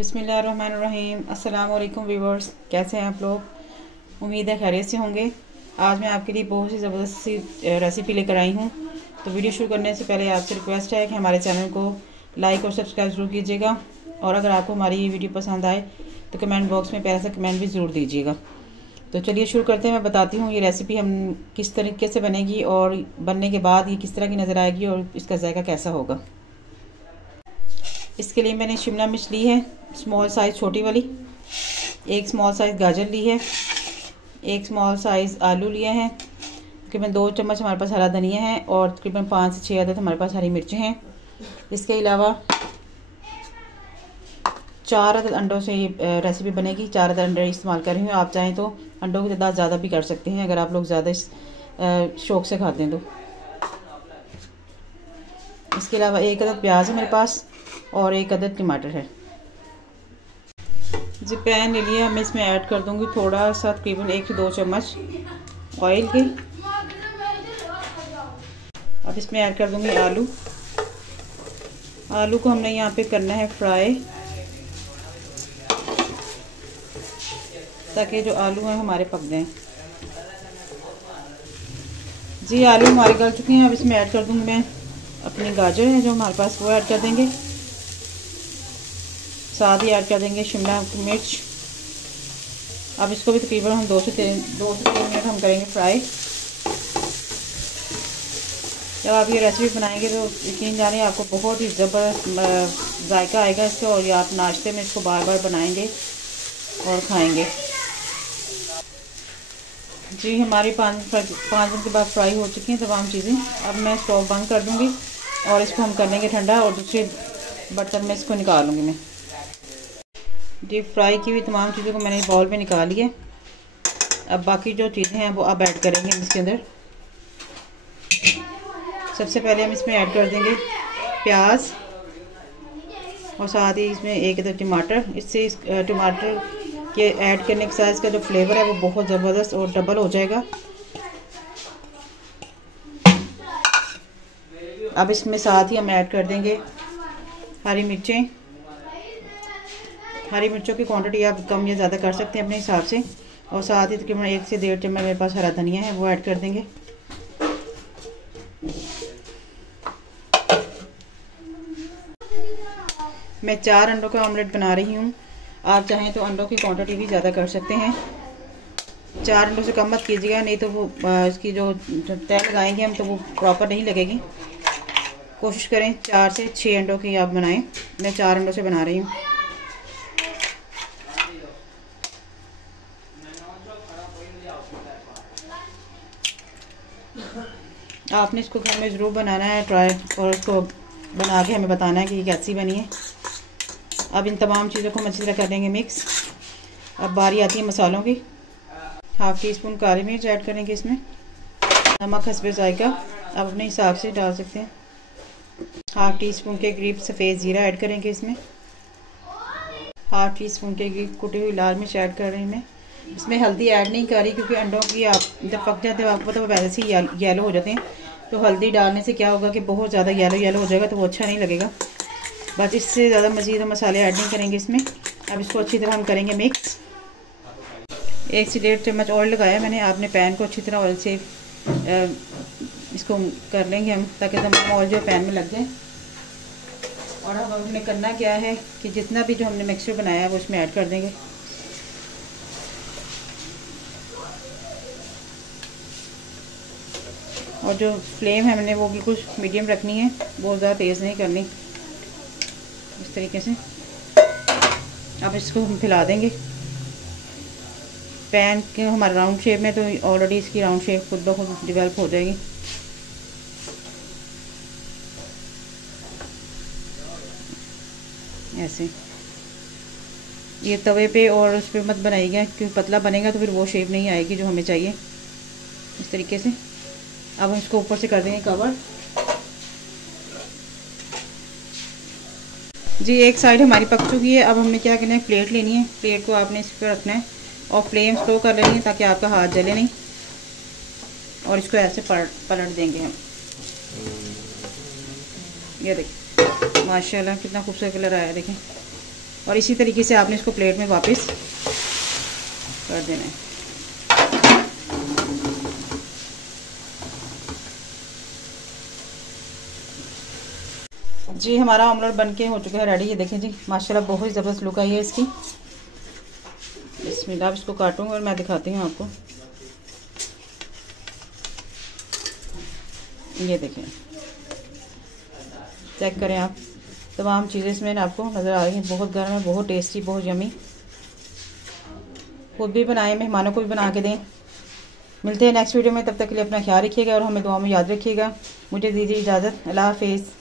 बिस्मिल्लाहिर्रहमानिर्रहीम। अस्सलाम वालेकुम व्यूवर्स, कैसे हैं आप लोग? उम्मीद है खैरियत से होंगे। आज मैं आपके लिए बहुत सी ज़बरदस्त सी रेसिपी लेकर आई हूँ। तो वीडियो शुरू करने से पहले आपसे रिक्वेस्ट है कि हमारे चैनल को लाइक और सब्सक्राइब ज़रूर कीजिएगा, और अगर आपको हमारी ये वीडियो पसंद आए तो कमेंट बॉक्स में प्यारा सा कमेंट भी ज़रूर दीजिएगा। तो चलिए शुरू करते हैं। मैं बताती हूँ ये रेसिपी हम किस तरीके से बनेगी और बनने के बाद ये किस तरह की नज़र आएगी और इसका जायका कैसा होगा। इसके लिए मैंने शिमला मिर्च ली है स्मॉल साइज़ छोटी वाली, एक स्मॉल साइज़ गाजर ली है, एक स्मॉल साइज़ आलू लिया है, तकरीबन 2 चम्मच हमारे पास हरा धनिया है और तकरीबन 5 से 6 अदद हमारे पास हरी मिर्चें हैं। इसके अलावा 4 अदद अंडों से ये रेसिपी बनेगी। 4 अदद अंडे इस्तेमाल कर रही हूँ। आप चाहें तो अंडों की तादाद ज़्यादा भी कर सकते हैं अगर आप लोग ज़्यादा शौक़ से खाते हैं तो। इसके अलावा 1 अदद प्याज है मेरे पास और 1 अदद टमाटर है। जी पैन ले लिया, मैं इसमें ऐड कर दूंगी थोड़ा सा तकरीबन 1 से 2 चम्मच ऑयल के। अब इसमें ऐड कर दूंगी आलू। आलू को हमने यहाँ पे करना है फ्राई, ताकि जो आलू हैं हमारे पक जाएं। जी आलू हमारे गल चुके हैं। अब इसमें ऐड कर दूंगी मैं अपनी गाजर है जो हमारे पास, वो ऐड कर देंगे। साथ ही ऐड कर देंगे शिमला मिर्च। अब इसको भी तकरीबन हम 2 से 3 मिनट हम करेंगे फ्राई। जब आप ये रेसिपी बनाएंगे तो यकीन जानिए आपको बहुत ही ज़बरदस्त जायका आएगा इसका, और ये आप नाश्ते में इसको बार बार बनाएंगे और खाएंगे। जी हमारी 5 मिनट के बाद फ्राई हो चुकी हैं तमाम चीज़ें। अब मैं स्टोव बंद कर दूँगी और इसको हम कर लेंगे ठंडा, और दूसरे बर्तन में इसको निकाल लूँगी मैं। जी फ्राई की हुई तमाम चीज़ों को मैंने बाउल में निकाल लिया। अब बाकी जो चीज़ें हैं वो अब ऐड करेंगे इसके अंदर। सबसे पहले हम इसमें ऐड कर देंगे प्याज, और साथ ही इसमें 1 अदद टमाटर। इससे इस टमाटर के ऐड करने के साथ इसका जो फ्लेवर है वो बहुत ज़बरदस्त और डबल हो जाएगा। अब इसमें साथ ही हम ऐड कर देंगे हरी मिर्चें। हरी मिर्चों की क्वांटिटी आप कम या ज़्यादा कर सकते हैं अपने हिसाब से, और साथ ही तकरीबन 1 से 1.5 चम्मच मेरे पास हरा धनिया है, वो ऐड कर देंगे। मैं 4 अंडों का ऑमलेट बना रही हूँ। आप चाहें तो अंडों की क्वांटिटी भी ज़्यादा कर सकते हैं। 4 अंडों से कम मत कीजिएगा, नहीं तो वो इसकी जो तय लगाएंगे हम तो वो प्रॉपर नहीं लगेगी। कोशिश करें 4 से 6 अंडों की आप बनाएं। मैं 4 अंडों से बना रही हूँ। आपने इसको घर में ज़रूर बनाना है ट्राई, और इसको बना के हमें बताना है कि ये कैसी बनी है। अब इन तमाम चीज़ों को हम अच्छी तरह कर लेंगे मिक्स। अब बारी आती है मसालों की। 1/2 टीस्पून काली मिर्च ऐड करेंगे इसमें। नमक हस्बे जायका आप अपने हिसाब से डाल सकते हैं। 1/2 टीस्पून के करीब सफ़ेद ज़ीरा ऐड करेंगे इसमें। 1/2 टीस्पून के करीब कुटी हुई लाल मिर्च ऐड कर रही हूँ मैं। इसमें हल्दी ऐड नहीं कर रही, क्योंकि अंडों की आप जब पक जाते हैं आपको पता है वैसे ही येलो हो जाते हैं, तो हल्दी डालने से क्या होगा कि बहुत ज़्यादा येलो हो जाएगा, तो वो अच्छा नहीं लगेगा। बस इससे ज़्यादा मज़ीद मसाले ऐड नहीं करेंगे इसमें। अब इसको अच्छी तरह हम करेंगे मिक्स। 1 से 1.5 चम्मच ऑयल लगाया मैंने। आपने पैन को अच्छी तरह ऑयल से इसको कर लेंगे हम, ताकि तमाम ऑयल जो पैन में लग जाए। और अब हमने करना क्या है कि जितना भी जो हमने मिक्सचर बनाया है वो इसमें ऐड कर देंगे। और जो फ्लेम है मैंने वो बिल्कुल मीडियम रखनी है, बहुत ज़्यादा तेज़ नहीं करनी। इस तरीके से अब इसको हम फैला देंगे। पैन के हमारा राउंड शेप में, तो ऑलरेडी इसकी राउंड शेप खुद ब खुद डेवलप हो जाएगी। ऐसे ये तवे पे और उस पर मत बनाइएगा, क्योंकि पतला बनेगा तो फिर वो शेप नहीं आएगी जो हमें चाहिए। इस तरीके से अब हम इसको ऊपर से कर देंगे कवर। जी एक साइड हमारी पक चुकी है। अब हमें क्या करना है, प्लेट लेनी है। प्लेट को आपने इस पर रखना है और फ्लेम स्लो कर लेनी है, ताकि आपका हाथ जले नहीं। और इसको ऐसे पलट देंगे हम। ये देखिए माशाल्लाह कितना खूबसूरत कलर आया, देखें। और इसी तरीके से आपने इसको प्लेट में वापस कर देना है। जी हमारा ऑमलेट बनके हो चुका है रेडी। ये देखें जी माशाल्लाह बहुत ही ज़बरदस्त लुक आई है इसकी। बिस्मिल्लाह, अब इसको काटूंगी और मैं दिखाती हूँ आपको। ये देखें, चेक करें आप, तमाम चीज़ें इसमें आपको नज़र आ रही हैं। बहुत गर्म है, बहुत टेस्टी, बहुत यमी। खुद भी बनाएं, मेहमानों को भी बना के दें। मिलते हैं नेक्स्ट वीडियो में, तब तक के लिए अपना ख्याल रखिएगा और हमें दुआ में याद रखिएगा। मुझे दीजिए इजाज़त। अल्लाह हाफिज़।